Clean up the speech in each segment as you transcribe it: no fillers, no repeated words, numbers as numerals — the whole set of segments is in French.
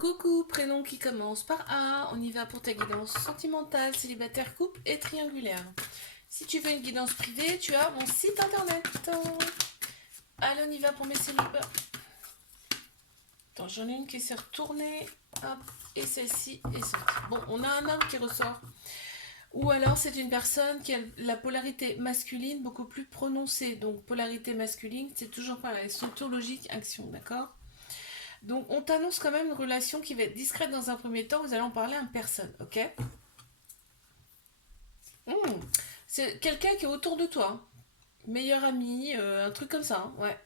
Coucou, prénom qui commence par A, on y va pour ta guidance sentimentale, célibataire, couple et triangulaire. Si tu veux une guidance privée, tu as mon site internet. Allez, on y va pour mes célibataires. Attends, j'en ai une qui s'est retournée. Hop, et celle-ci est sortie. Bon, on a un homme qui ressort. Ou alors c'est une personne qui a la polarité masculine beaucoup plus prononcée. Donc polarité masculine, c'est toujours pareil. Structure logique, action, d'accord? Donc on t'annonce quand même une relation qui va être discrète dans un premier temps. Vous allez en parler en personne, ok? Hmm. C'est quelqu'un qui est autour de toi. Meilleur ami, un truc comme ça, hein, ouais.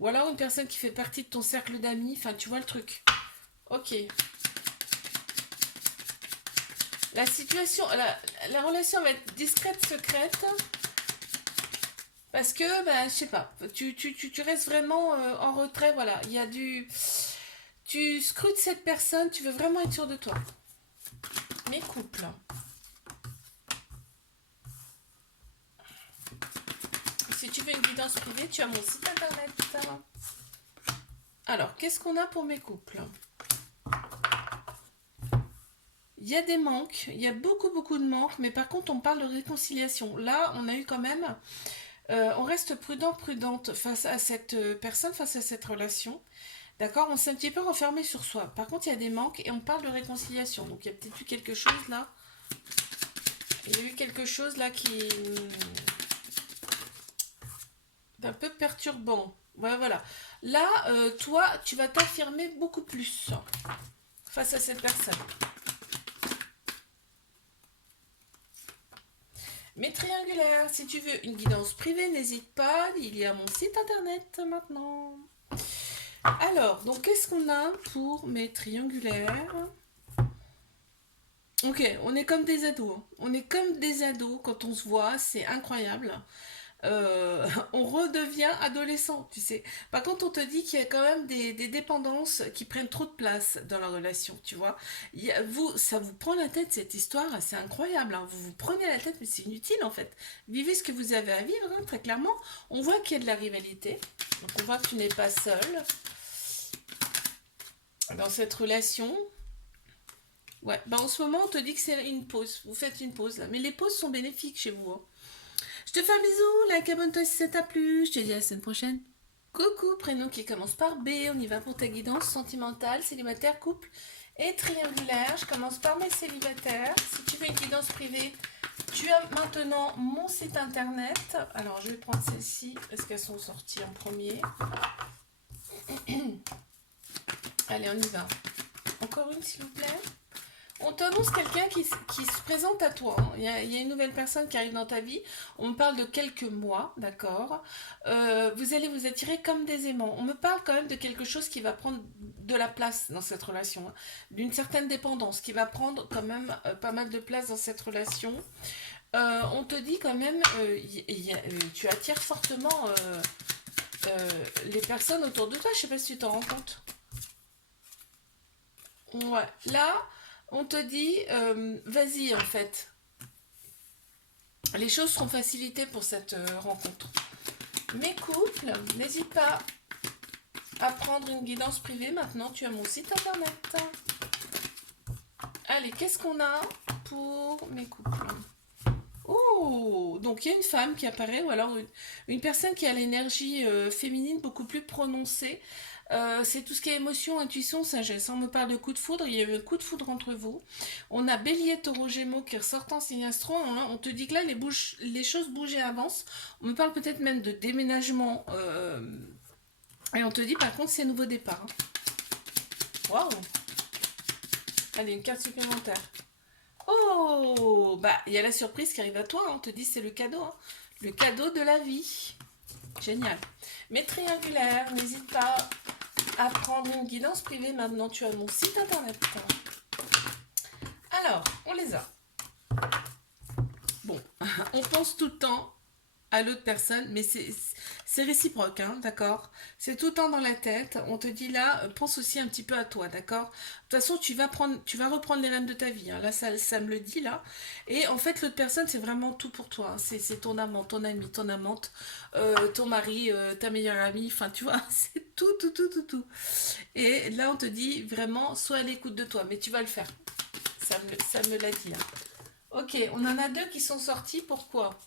Ou alors une personne qui fait partie de ton cercle d'amis. Enfin, tu vois le truc. Ok. La situation, la relation va être discrète, secrète. Parce que, bah, je sais pas, tu restes vraiment en retrait, voilà. Il y a du. Tu scrutes cette personne, tu veux vraiment être sûr de toi. Mes couples. Si tu veux une guidance privée, tu as mon site internet. Alors, qu'est-ce qu'on a pour mes couples? Il y a des manques, il y a beaucoup de manques, mais par contre, on parle de réconciliation. Là, on a eu quand même. On reste prudente face à cette personne, face à cette relation. D'accord. On s'est un petit peu renfermé sur soi. Par contre, il y a des manques et on parle de réconciliation. Donc, il y a peut-être eu quelque chose là. Il y a eu quelque chose là qui. D'un peu perturbant. Ouais, voilà. Là, toi, tu vas t'affirmer beaucoup plus face à cette personne. Mais triangulaire, si tu veux une guidance privée, n'hésite pas, il y a mon site internet maintenant. Alors, donc qu'est-ce qu'on a pour mes triangulaires? Ok, on est comme des ados. On est comme des ados quand on se voit, c'est incroyable. On redevient adolescent, tu sais. Par contre, on te dit qu'il y a quand même des dépendances qui prennent trop de place dans la relation, tu vois. Vous, ça vous prend la tête, cette histoire, c'est incroyable, hein. Vous vous prenez la tête, mais c'est inutile en fait. Vivez ce que vous avez à vivre, hein, très clairement. On voit qu'il y a de la rivalité, donc on voit que tu n'es pas seul dans cette relation. Ouais, bah en ce moment, on te dit que c'est une pause. Vous faites une pause là, mais les pauses sont bénéfiques chez vous, hein. Je te fais un bisou, like, abonne-toi si ça t'a plu. Je te dis à la semaine prochaine. Coucou, prénom qui commence par B. On y va pour ta guidance sentimentale, célibataire, couple et triangulaire. Je commence par mes célibataires. Si tu veux une guidance privée, tu as maintenant mon site internet. Alors, je vais prendre celle-ci parce qu'elles sont sorties en premier. Allez, on y va. Encore une, s'il vous plaît. On t'annonce quelqu'un qui se présente à toi, hein. Il y a une nouvelle personne qui arrive dans ta vie. On me parle de quelques mois, d'accord. Vous allez vous attirer comme des aimants. On me parle quand même de quelque chose qui va prendre de la place dans cette relation, hein. D'une certaine dépendance qui va prendre quand même pas mal de place dans cette relation. On te dit quand même, tu attires fortement les personnes autour de toi. Je sais pas si tu t'en rends compte. Ouais, là, on te dit, vas-y en fait. Les choses seront facilitées pour cette rencontre. Mes couples, n'hésite pas à prendre une guidance privée. Maintenant, tu as mon site internet. Allez, qu'est-ce qu'on a pour mes couples? Oh, donc il y a une femme qui apparaît, ou alors une personne qui a l'énergie féminine beaucoup plus prononcée. C'est tout ce qui est émotion, intuition, sagesse. On me parle de coup de foudre, il y a eu un coup de foudre entre vous. On a Bélier, Taureau, Gémeaux qui ressortent en signe astro. On te dit que là, les choses bougent et avancent. On me parle peut-être même de déménagement. Et on te dit par contre, c'est un nouveau départ, hein. Waouh! Allez, une carte supplémentaire. Oh, bah, il y a la surprise qui arrive à toi, hein. On te dit c'est le cadeau, hein. Le cadeau de la vie. Génial. Mais triangulaire, n'hésite pas à prendre une guidance privée. Maintenant, tu as mon site internet. Alors, on les a. Bon, on pense tout le temps à l'autre personne, mais C'est réciproque, hein, d'accord? C'est tout le temps dans la tête. On te dit là, pense aussi un petit peu à toi, d'accord? De toute façon, tu vas reprendre les rênes de ta vie, hein. Là, ça me le dit là. Et en fait, l'autre personne, c'est vraiment tout pour toi, hein. C'est ton amant, ton ami, ton amante, ton mari, ta meilleure amie. Enfin, tu vois, c'est tout, tout, tout, tout, tout. Et là, on te dit vraiment, sois à l'écoute de toi, mais tu vas le faire. Ça me l'a dit, hein. Ok, on en a deux qui sont sortis. Pourquoi?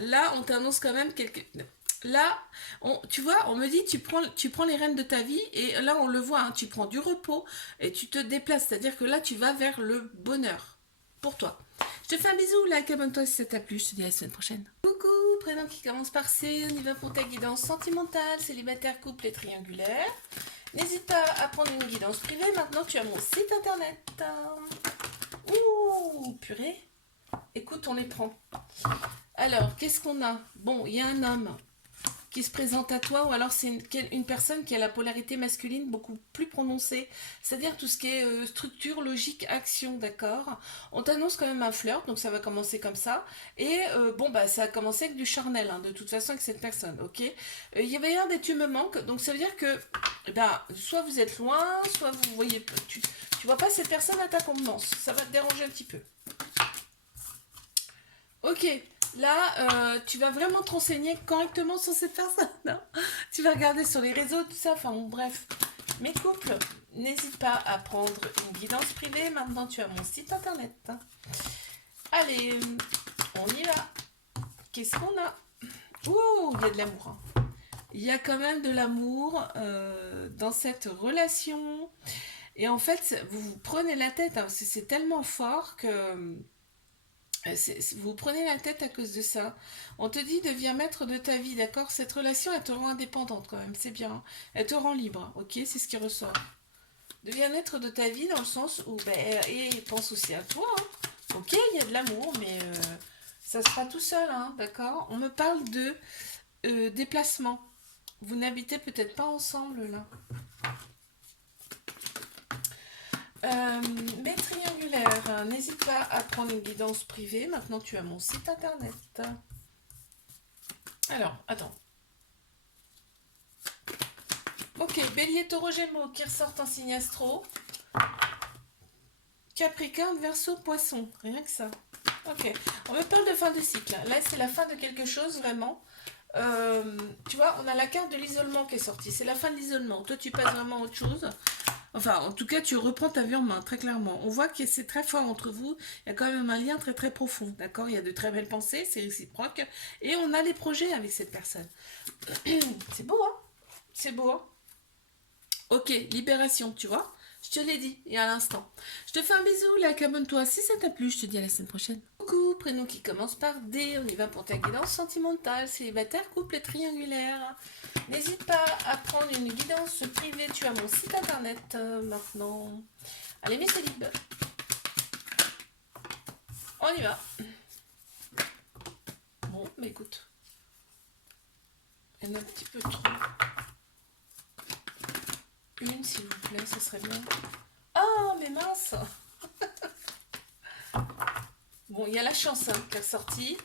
Là, on t'annonce quand même quelque... Là, tu vois, on me dit, tu prends les rênes de ta vie, et là, on le voit, hein, tu prends du repos, et tu te déplaces, c'est-à-dire que là, tu vas vers le bonheur, pour toi. Je te fais un bisou, like, abonne-toi si ça t'a plu, je te dis à la semaine prochaine. Coucou, prénom qui commence par C, on y va pour ta guidance sentimentale, célibataire, couple et triangulaire. N'hésite pas à prendre une guidance privée, maintenant tu as mon site internet. Ouh, purée. Écoute, on les prend. Alors, qu'est-ce qu'on a? Bon, il y a un homme qui se présente à toi, ou alors c'est une personne qui a la polarité masculine beaucoup plus prononcée, c'est-à-dire tout ce qui est structure, logique, action, d'accord? On t'annonce quand même un flirt, donc ça va commencer comme ça, et bon, bah ça a commencé avec du charnel, hein, de toute façon avec cette personne, ok? Il va y avoir des tu me manques, donc ça veut dire que, bah, soit vous êtes loin, soit vous voyez, tu vois pas cette personne à ta convenance, ça va te déranger un petit peu. Ok, là, tu vas vraiment te renseigner correctement sur cette personne, hein. Tu vas regarder sur les réseaux, tout ça, enfin bon, bref. Mes couples, n'hésite pas à prendre une guidance privée. Maintenant, tu as mon site internet. Allez, on y va. Qu'est-ce qu'on a? Ouh, il y a de l'amour, hein. Il y a quand même de l'amour dans cette relation. Et en fait, vous vous prenez la tête, hein. C'est tellement fort que vous prenez la tête à cause de ça. On te dit deviens maître de ta vie, d'accord? Cette relation, elle te rend indépendante quand même, c'est bien, hein. Elle te rend libre, ok? C'est ce qui ressort. Deviens maître de ta vie dans le sens où, ben, et pense aussi à toi, hein. Ok, il y a de l'amour, mais ça sera tout seul, hein, d'accord? On me parle de déplacement. Vous n'habitez peut-être pas ensemble là. Mais triangulaire, hein, n'hésite pas à prendre une guidance privée. Maintenant, tu as mon site internet. Alors, attends. Ok, Bélier, Taureau, Gémeaux qui ressortent en signe astro. Capricorne, Verseau, Poisson. Rien que ça. Ok. On me parle de fin de cycle. Là, c'est la fin de quelque chose, vraiment. Tu vois, on a la carte de l'isolement qui est sortie. C'est la fin de l'isolement. Toi, tu passes vraiment à autre chose. Enfin, en tout cas, tu reprends ta vie en main, très clairement. On voit que c'est très fort entre vous. Il y a quand même un lien très très profond, d'accord? Il y a de très belles pensées, c'est réciproque. Et on a les projets avec cette personne. C'est beau, hein? C'est beau, hein? Ok, libération, tu vois? Je te l'ai dit, il y a l'instant. Je te fais un bisou, like, abonne-toi. Si ça t'a plu, je te dis à la semaine prochaine. Coucou, prénom qui commence par D. On y va pour ta guidance sentimentale, célibataire, couple et triangulaire. N'hésite pas à prendre une guidance privée. Tu as mon site internet maintenant. Allez, mes célib. On y va. Bon, mais écoute. Il y en a un petit peu trop. Une, s'il vous plaît, ça serait bien. Oh, mais mince. Bon, il y a la chance, hein, qui est sortie.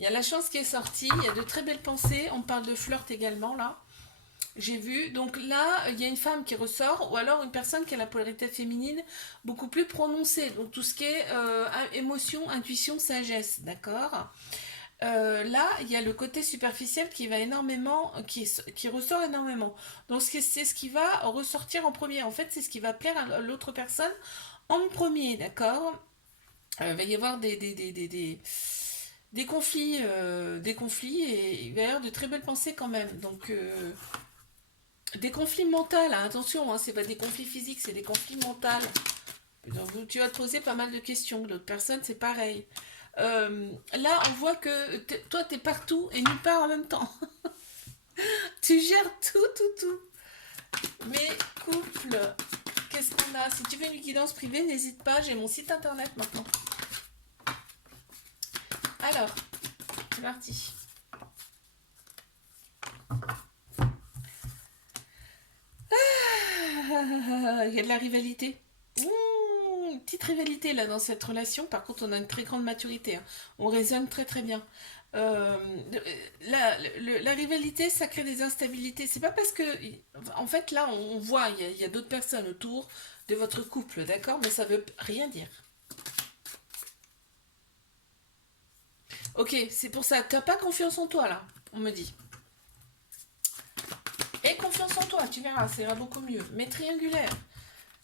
Il y a la chance qui est sortie. Il y a de très belles pensées. On parle de flirt également, là. J'ai vu. Donc là, il y a une femme qui ressort, ou alors une personne qui a la polarité féminine beaucoup plus prononcée. Donc tout ce qui est émotion, intuition, sagesse, d'accord? Là, il y a le côté superficiel qui va énormément, qui ressort énormément. Donc c'est ce qui va ressortir en premier. En fait, c'est ce qui va plaire à l'autre personne en premier, d'accord? Il va y avoir des conflits, et il va y avoir de très belles pensées quand même. Donc des conflits mentaux, hein, attention, hein, c'est pas des conflits physiques, c'est des conflits mentaux. Donc tu vas te poser pas mal de questions. L'autre personne, c'est pareil. Là, on voit que toi, t'es partout et nulle part en même temps. Tu gères tout, tout, tout. Mais couple, qu'est-ce qu'on a? Si tu veux une guidance privée, n'hésite pas, j'ai mon site internet maintenant. Alors, c'est parti. Il y a de la rivalité. Mmh. petite rivalité là dans cette relation. Par contre, on a une très grande maturité, hein. On raisonne très très bien. Euh, la rivalité, ça crée des instabilités. C'est pas parce que, en fait, là, on voit, il y a d'autres personnes autour de votre couple, d'accord? Mais ça veut rien dire. Ok, c'est pour ça. T'as pas confiance en toi là, on me dit. Et confiance en toi, tu verras, ça ira beaucoup mieux. Mais triangulaire.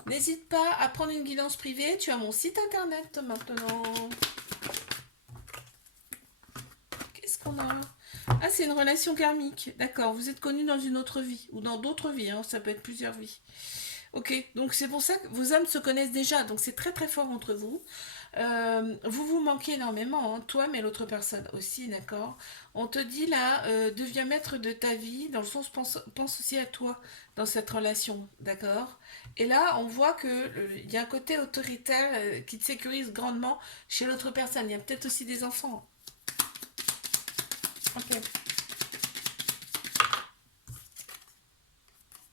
N'hésite pas à prendre une guidance privée. Tu as mon site internet maintenant. Qu'est-ce qu'on a? Ah, c'est une relation karmique. D'accord, vous êtes connus dans une autre vie. Ou dans d'autres vies, hein. Ça peut être plusieurs vies. Ok, donc c'est pour ça que vos âmes se connaissent déjà. Donc c'est très très fort entre vous. Vous vous manquez énormément, hein, toi mais l'autre personne aussi, d'accord. On te dit là, deviens maître de ta vie, dans le sens pense aussi à toi dans cette relation, d'accord. Et là, on voit que il y a un côté autoritaire qui te sécurise grandement chez l'autre personne. Il y a peut-être aussi des enfants. Ok.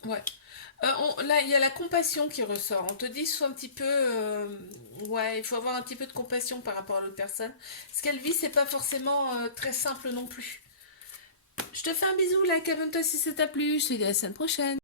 Ouais. Là, il y a la compassion qui ressort. On te dit, sois un petit peu. Ouais, il faut avoir un petit peu de compassion par rapport à l'autre personne. Ce qu'elle vit, c'est pas forcément très simple non plus. Je te fais un bisou, like, abonne-toi si ça t'a plu. Je te dis à la semaine prochaine.